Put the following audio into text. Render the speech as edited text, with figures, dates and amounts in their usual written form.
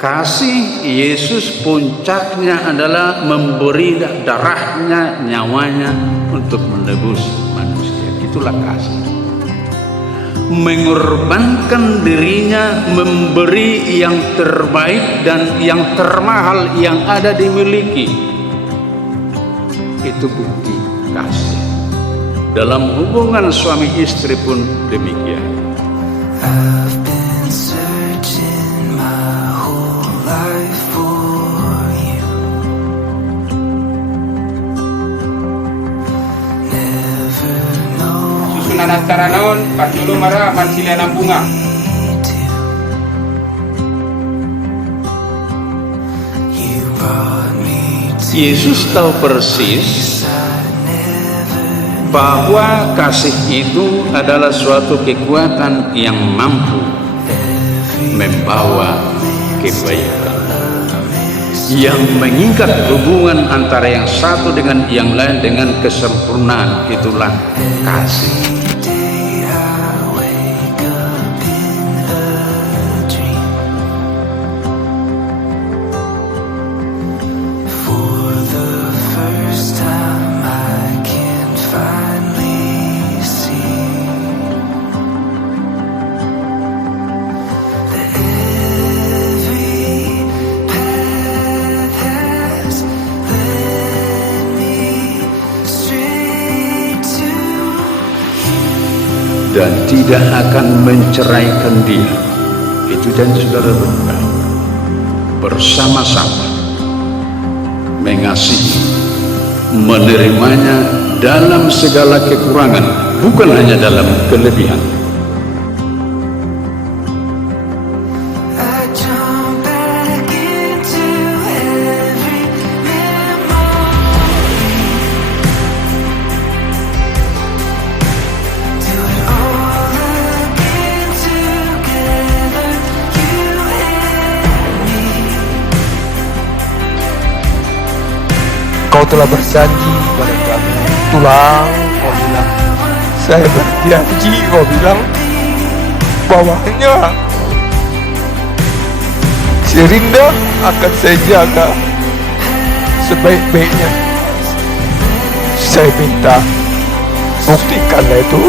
Kasih Yesus puncaknya adalah memberi darahnya, nyawanya untuk menebus manusia. Itulah kasih. Mengorbankan dirinya, memberi yang terbaik dan yang termahal yang ada dimiliki. Itu bukti kasih. Dalam hubungan suami istri pun demikian. I've been searching my whole life for you. Never know Susunan acara naon Partulu Mara Mansiliana Bunga. you brought me to Yesus tahu persis bahwa kasih itu adalah suatu kekuatan yang mampu membawa kebaikan, yang mengikat hubungan antara yang satu dengan yang lain dengan kesempurnaan. Itulah kasih. day I wake up in a dream. For the first time I can finally see that every path has led me straight to Dan tidak akan menceraikan dia. Itu janji saudara berdua. Bersama-sama mengasihi, menerimanya dalam segala kekurangan, bukan hanya dalam kelebihan. I jump back into every memory. Do it all again together, you and me. Kau telah berjanji pada kami. Tulang, kau bilang. Saya berjanji, kau bilang. Bawahnya si Rinda akan saya jaga sebaik-baiknya. Saya minta buktikanlah itu.